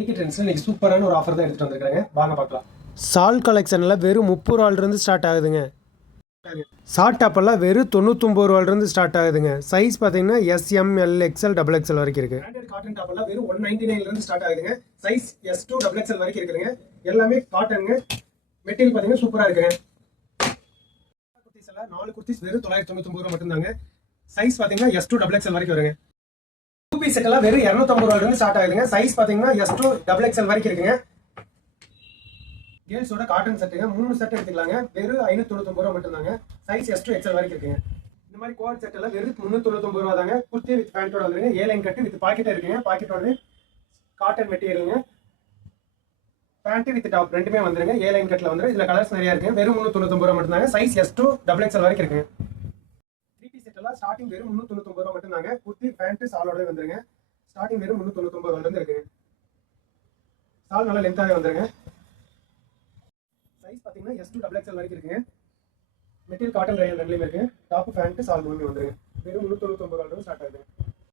AK ட்ரெண்ட்ஸில் இன்றைக்கி சூப்பரான ஒரு ஆஃபர் தான் எடுத்துகிட்டு வந்திருக்காங்க, வாங்க பார்க்கலாம். சால் கலெக்ஷனில் வெறும் 30 ரூபாயிலிருந்து ஸ்டார்ட் ஆகுதுங்க. ஷார்ட் டாப்பெல்லாம் வெறும் 99 ரூபாயிலிருந்து ஸ்டார்ட் ஆகுதுங்க. சைஸ் பார்த்தீங்கன்னா SML XL XXL வரைக்கும் இருக்குது. பிராண்டட் காட்டன் டாப்பெல்லாம் வெறும் 199 ஸ்டார்ட் ஆகுதுங்க. சைஸ் S2 XXL வரைக்கும் இருக்குதுங்க. எல்லாமே காட்டனுங்க. மெட்டீரியல் பார்த்தீங்கன்னா சூப்பராக இருக்குங்க. குர்த்திஸ் எல்லாம் 4 குர்த்திஸ் வெறும் 999 ரூபா மட்டும்தாங்க. சைஸ் பார்த்தீங்கன்னா S2 XXL வரைக்கும் வருங்க. 2 பீஸ் செட் எல்லாம் வெறும் 250 ரூபாயிலிருந்து ஸ்டார்ட் ஆகுதுங்க. சைஸ் பார்த்தீங்கன்னா S2 XXL வரைக்கும் இருக்குங்க. கேர்ள்ஸோட காட்டன் செட்டுங்க, 3 செட் எடுத்துக்கலாங்க. வெறும் 599 ரூபா மட்டும்தாங்க. சைஸ் S2 XL வரைக்கும் இருக்குங்க. இந்த மாதிரி கோட் செட் எல்லாம் வெறும் 399 ரூபா தாங்க. குர்த்தி வித் பேண்டோட வந்துருங்க. ஏ லைன் கட்டு வித் பாக்கெட்டே இருக்குங்க. பாக்கெட்டோட காட்டன் மெட்டீரியலுங்க. பேண்ட் வித் டாப் ரெண்டுமே வந்துருங்க. ஏ லைன் கட்டில் வந்துடும். இதில் கலர்ஸ் நிறையா இருக்குங்க. வெறும் 399 ரூபா மட்டும்தாங்க. சைஸ் S2 XXL வரைக்கும் இருக்குங்க. 3 பீஸ் செட் எல்லாம் ஸ்டார்டிங் வெறும் 399 ரூபா மட்டும்தாங்க. குர்த்தி பேண்ட் சாலோட வந்துருங்க. ஸ்டார்டிங் வெறும் 399 ரூபாயிலிருந்து இருக்குங்க. சால் நல்லா லென்த்தாகவே வந்துருங்க. சைஸ் பார்த்தீங்கன்னா S2 XXL வரைக்கும் இருக்குங்க. மெட்டீரியல் காட்டன் ரேயன் ரெண்டுலேயுமே இருக்கு. டாப் பேண்ட் சால் மூணுமே வந்துருங்க. வெறும் 399 ரூபாயிலிருந்து ஸ்டார்ட் ஆகுது.